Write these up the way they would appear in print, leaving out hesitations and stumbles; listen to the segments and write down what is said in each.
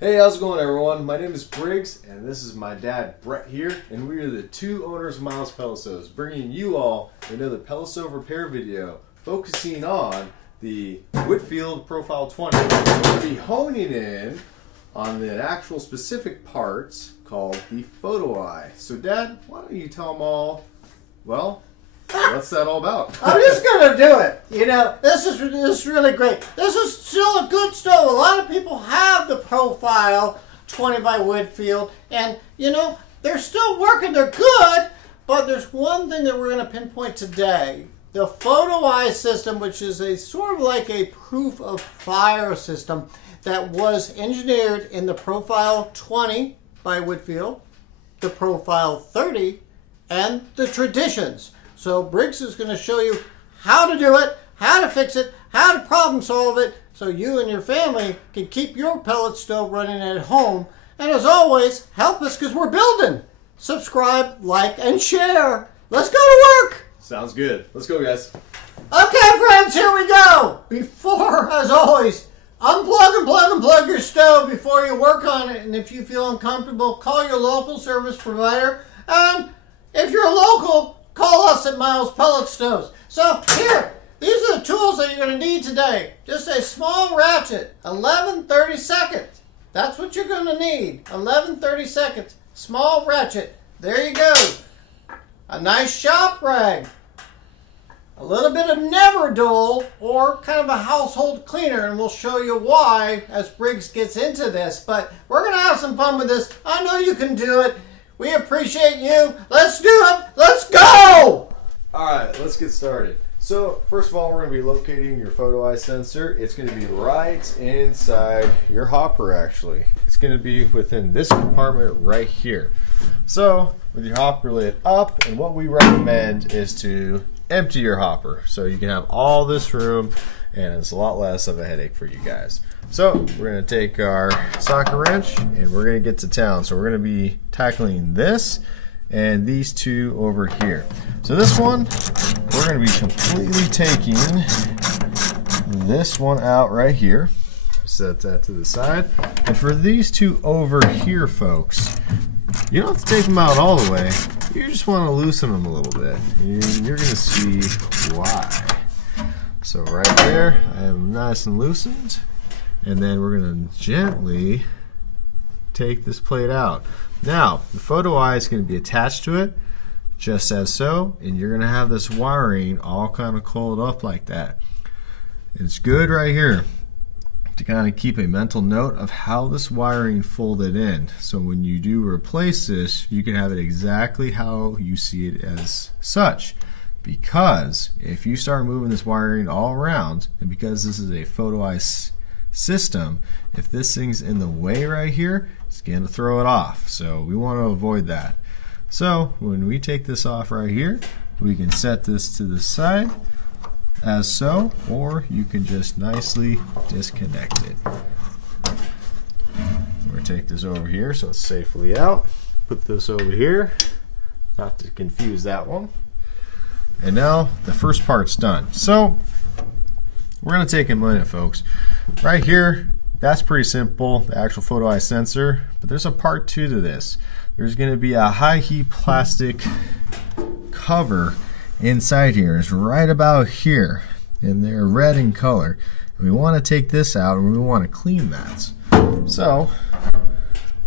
Hey, how's it going, everyone? My name is Briggs, and this is my dad, Brett, here, and we are the two owners of Miles Pellet Stoves, bringing you all another pellet stove repair video focusing on the Whitfield Profile 20. We're going to be honing in on the actual specific parts called the photo eye. So, Dad, why don't you tell them all, well, what's that all about? I'm just going to do it. You know, this is really great. This is still a good stove. A lot of people have the Profile 20 by Whitfield, and, you know, they're still working. They're good, but there's one thing that we're going to pinpoint today. The photo eye system, which is a sort of like a proof of fire system that was engineered in the Profile 20 by Whitfield, the Profile 30, and the Traditions. So Briggs is going to show you how to do it, how to fix it, how to problem solve it, so you and your family can keep your pellet stove running at home. And as always, help us because we're building. Subscribe, like, and share. Let's go to work. Sounds good. Let's go, guys. Okay, friends, here we go. Before, as always, unplug your stove before you work on it. And if you feel uncomfortable, call your local service provider. And if you're local, call us at Miles Pellet Stoves. So here, these are the tools that you're going to need today. Just a small ratchet, 11/32. That's what you're going to need, 11/32. Small ratchet. There you go. A nice shop rag. A little bit of Never-Dull, or kind of a household cleaner, and we'll show you why as Briggs gets into this. But we're going to have some fun with this. I know you can do it. We appreciate you. Let's do it. Let's go! Alright, let's get started. So, first of all, we're going to be locating your photo eye sensor. It's going to be right inside your hopper, actually. It's going to be within this compartment right here. So, with your hopper lid up, and what we recommend is to empty your hopper so you can have all this room, and it's a lot less of a headache for you guys. So we're going to take our socket wrench and we're going to get to town. So we're going to be tackling this and these two over here. So this one, we're going to be completely taking this one out right here. Set that to the side. And for these two over here, folks, you don't have to take them out all the way. You just want to loosen them a little bit. And you're going to see why. So right there, I have them nice and loosened. And then we're going to gently take this plate out. Now, the photo eye is going to be attached to it, just as so, and you're going to have this wiring all kind of coiled up like that. It's good right here to kind of keep a mental note of how this wiring folded in. So when you do replace this, you can have it exactly how you see it as such. Because if you start moving this wiring all around, and because this is a photo eye system, if this thing's in the way right here, it's going to throw it off. So we want to avoid that. So when we take this off right here, we can set this to the side as so, or you can just nicely disconnect it. We're going to take this over here so it's safely out. Put this over here, not to confuse that one. And now the first part's done. So we're going to take a minute, folks. Right here, that's pretty simple, the actual photo eye sensor, but there's a part 2 to this. There's going to be a high heat plastic cover inside here. It's right about here, and they're red in color. And we want to take this out, and we want to clean that. So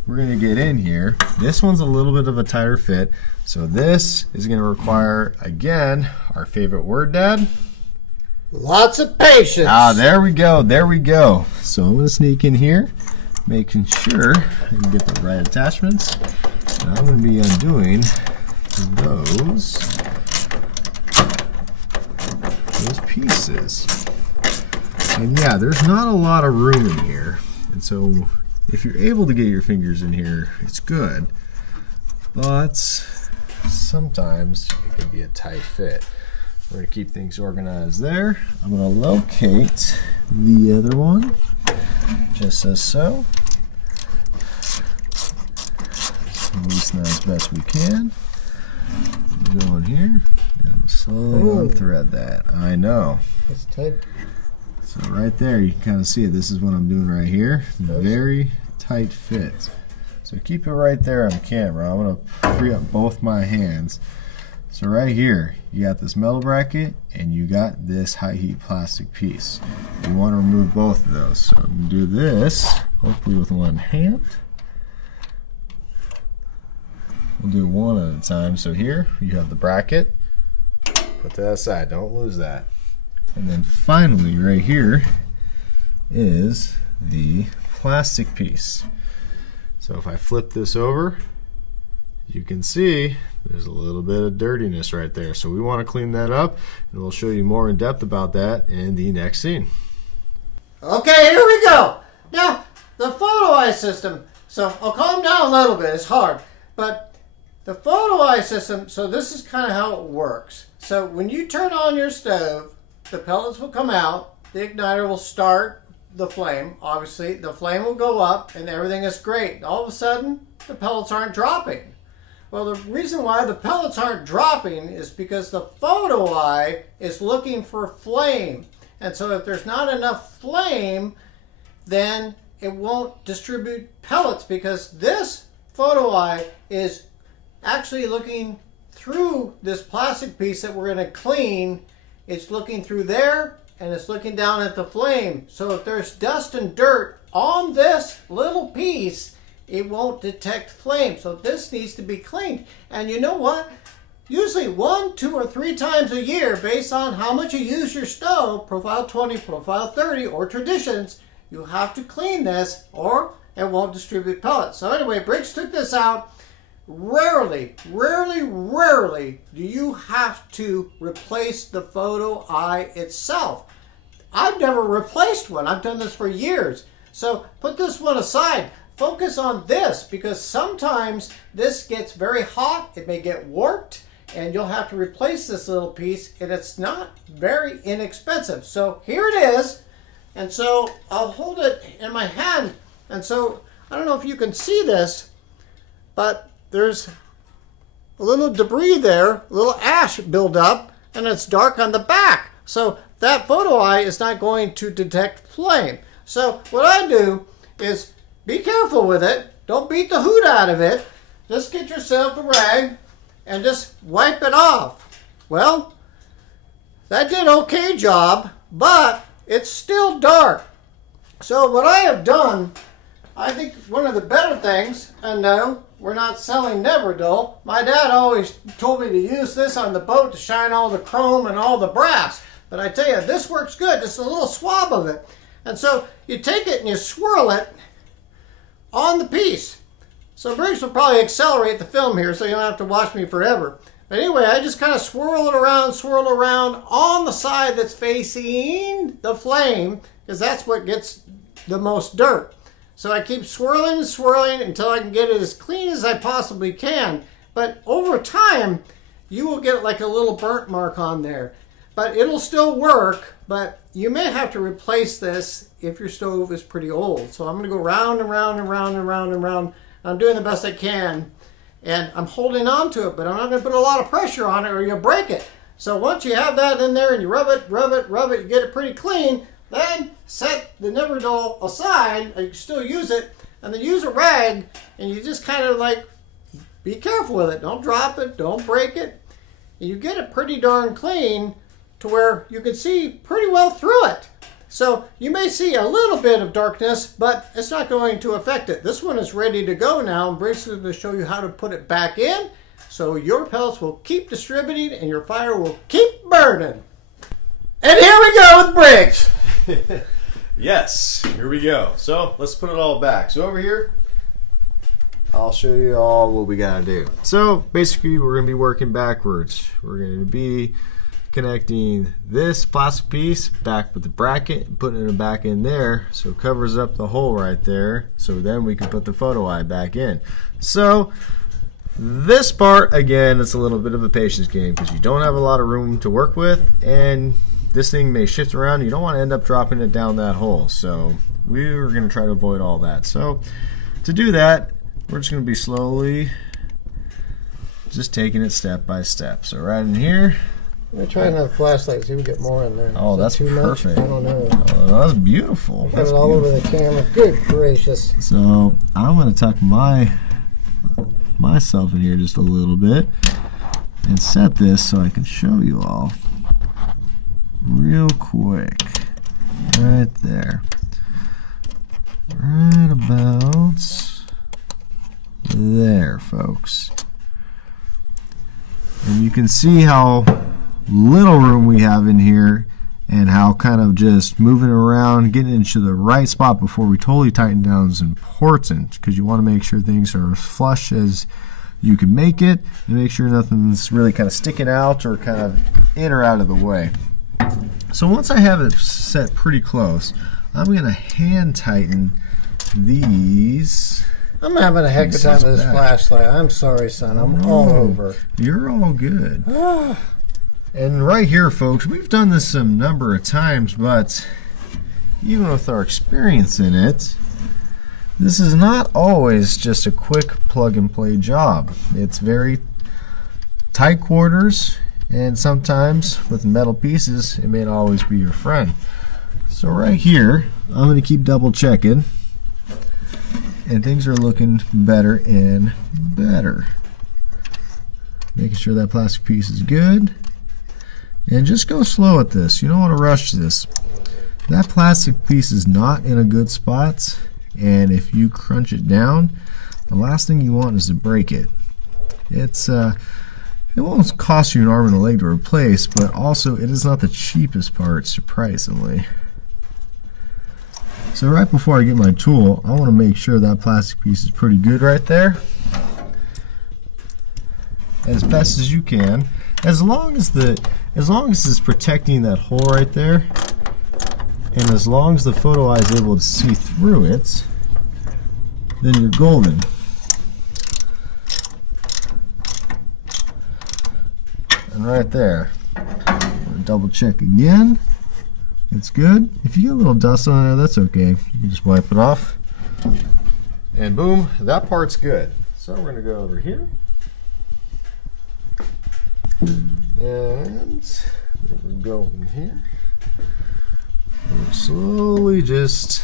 we're going to get in here. This one's a little bit of a tighter fit, so this is going to require, again, our favorite word, Dad. Lots of patience. Ah, there we go, there we go. So I'm going to sneak in here, making sure I can get the right attachments. And I'm going to be undoing those pieces. And yeah, there's not a lot of room in here. And so if you're able to get your fingers in here, it's good. But sometimes it can be a tight fit. We're going to keep things organized there. I'm going to locate the other one, just as so. Loosen that as best we can. Go in here, and slowly unthread that. I know. It's tight. So right there, you can kind of see it. This is what I'm doing right here. Very tight fit. So keep it right there on camera. I'm going to free up both my hands. So right here, you got this metal bracket and you got this high heat plastic piece. You want to remove both of those. So I'm going to do this, hopefully with one hand. We'll do one at a time. So here you have the bracket. Put that aside, don't lose that. And then finally right here is the plastic piece. So if I flip this over, you can see there's a little bit of dirtiness right there. So we want to clean that up, and we'll show you more in depth about that in the next scene. Okay, here we go. Now, the photo eye system. So I'll calm down a little bit. It's hard. But the photo eye system, so this is kind of how it works. So when you turn on your stove, the pellets will come out. The igniter will start the flame. Obviously, the flame will go up, and everything is great. All of a sudden, the pellets aren't dropping. Well, the reason why the pellets aren't dropping is because the photo eye is looking for flame. And so if there's not enough flame, then it won't distribute pellets, because this photo eye is actually looking through this plastic piece that we're going to clean. It's looking through there, and it's looking down at the flame. So if there's dust and dirt on this little piece, it won't detect flame. So this needs to be cleaned. And you know what? Usually 1, 2, or 3 times a year, based on how much you use your stove, Profile 20, Profile 30, or Traditions, you have to clean this or it won't distribute pellets. So anyway, Briggs took this out. Rarely do you have to replace the photo eye itself. I've never replaced one. I've done this for years. So put this one aside. Focus on this, because sometimes this gets very hot. It may get warped, and you'll have to replace this little piece, and it's not very inexpensive. So here it is, and so I'll hold it in my hand. And so I don't know if you can see this, but there's a little debris there, a little ash buildup, and it's dark on the back. So that photo eye is not going to detect flame. So what I do is be careful with it. Don't beat the hoot out of it. Just get yourself a rag and just wipe it off. Well, that did an okay job, but it's still dark. So what I have done, I think one of the better things, and no, we're not selling Never Dull. My dad always told me to use this on the boat to shine all the chrome and all the brass. But I tell you, this works good. Just a little swab of it. And so you take it and you swirl it on the piece. So Briggs will probably accelerate the film here so you don't have to watch me forever. But anyway, I just kind of swirl it around on the side that's facing the flame, because that's what gets the most dirt. So I keep swirling and swirling until I can get it as clean as I possibly can. But over time, you will get like a little burnt mark on there. But it'll still work, but you may have to replace this if your stove is pretty old. So I'm going to go round and round and round and round and round. I'm doing the best I can, and I'm holding on to it, but I'm not going to put a lot of pressure on it or you'll break it. So once you have that in there and you rub it, you get it pretty clean, then set the Never Dull aside. You can still use it, and then use a rag, and you just kind of like be careful with it. Don't drop it, don't break it. And you get it pretty darn clean to where you can see pretty well through it. So you may see a little bit of darkness, but it's not going to affect it. This one is ready to go now, and Briggs is going to show you how to put it back in so your pellets will keep distributing and your fire will keep burning. And here we go with Briggs. Yes, here we go. So let's put it all back. So over here, I'll show you all what we gotta do. So basically we're gonna be working backwards. We're gonna be connecting this plastic piece back with the bracket and putting it back in there so it covers up the hole right there, so then we can put the photo eye back in. So this part, again, it's a little bit of a patience game because you don't have a lot of room to work with, and this thing may shift around. You don't want to end up dropping it down that hole, so we're going to try to avoid all that. So to do that, we're just going to be slowly just taking it step by step. So right in here, Let me try another flashlight, see if we get more in there. Oh, that's too perfect. Much? I don't know. Oh, that's beautiful. Put it all over the camera. Good gracious. So I'm going to tuck myself in here just a little bit and set this so I can show you all real quick. Right there. Right about there, folks. And you can see how little room we have in here and how kind of just moving around, getting into the right spot before we totally tighten down is important, because you want to make sure things are as flush as you can make it and make sure nothing's really kind of sticking out or kind of in or out of the way. So once I have it set pretty close, I'm going to hand tighten these. I'm having a heck of a time with this flashlight. I'm sorry, son. I'm all over. You're all good. And right here, folks, we've done this a number of times, but even with our experience in it, this is not always just a quick plug-and-play job. It's very tight quarters, and sometimes with metal pieces, it may not always be your friend. So right here, I'm going to keep double checking, and things are looking better and better. Making sure that plastic piece is good. And just go slow at this. You don't want to rush this. That plastic piece is not in a good spot, and if you crunch it down, the last thing you want is to break it. It won't cost you an arm and a leg to replace, but also it is not the cheapest part, surprisingly. So right before I get my tool, I want to make sure that plastic piece is pretty good right there, as best as you can. As long as it's protecting that hole right there, and as long as the photo eye is able to see through it, then you're golden. And right there, double check again. It's good. If you get a little dust on there, that's okay. You can just wipe it off. And boom, that part's good. So we're going to go over here. And we go in here. And we're slowly just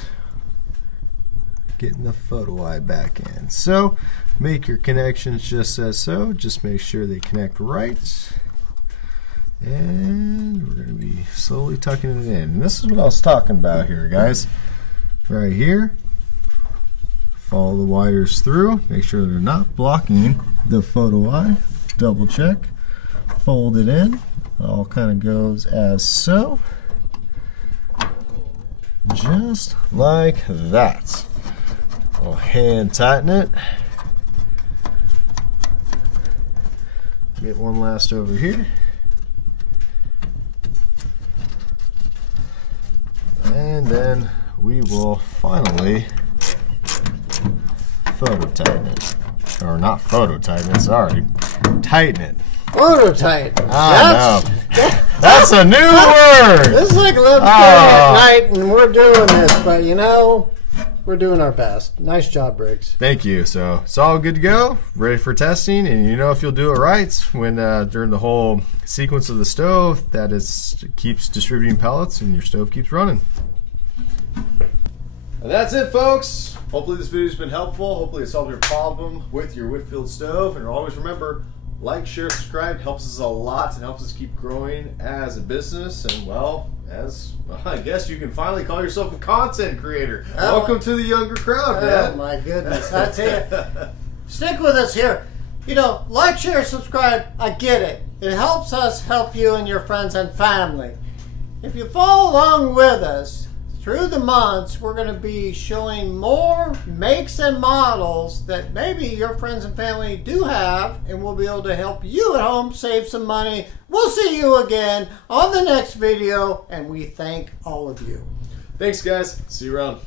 getting the photo eye back in. So make your connections just as so. Just make sure they connect right. And we're going to be slowly tucking it in. And this is what I was talking about here, guys. Right here. Follow the wires through. Make sure they're not blocking the photo eye. Double check. Fold it in. It all kind of goes as so. Just like that. I'll hand tighten it. Get one last over here. And then we will finally photo tighten it. Or not photo tighten it, sorry. Tighten it. Photo tighten. I know. That's a new word! This is like 11:30 at night and we're doing this, but you know, we're doing our best. Nice job, Briggs. Thank you. So it's all good to go, ready for testing, and you know if you'll do it right when during the whole sequence of the stove, that is keeps distributing pellets and your stove keeps running. And that's it, folks. Hopefully this video's been helpful. Hopefully it solved your problem with your Whitfield stove. And always remember, like, share, subscribe. Helps us a lot and helps us keep growing as a business. And well, I guess you can finally call yourself a content creator. Welcome to the younger crowd, man. Oh my goodness. I tell you, stick with us here. You know, like, share, subscribe. I get it. It helps us help you and your friends and family. If you follow along with us, through the months, we're going to be showing more makes and models that maybe your friends and family do have, and we'll be able to help you at home save some money. We'll see you again on the next video, and we thank all of you. Thanks, guys. See you around.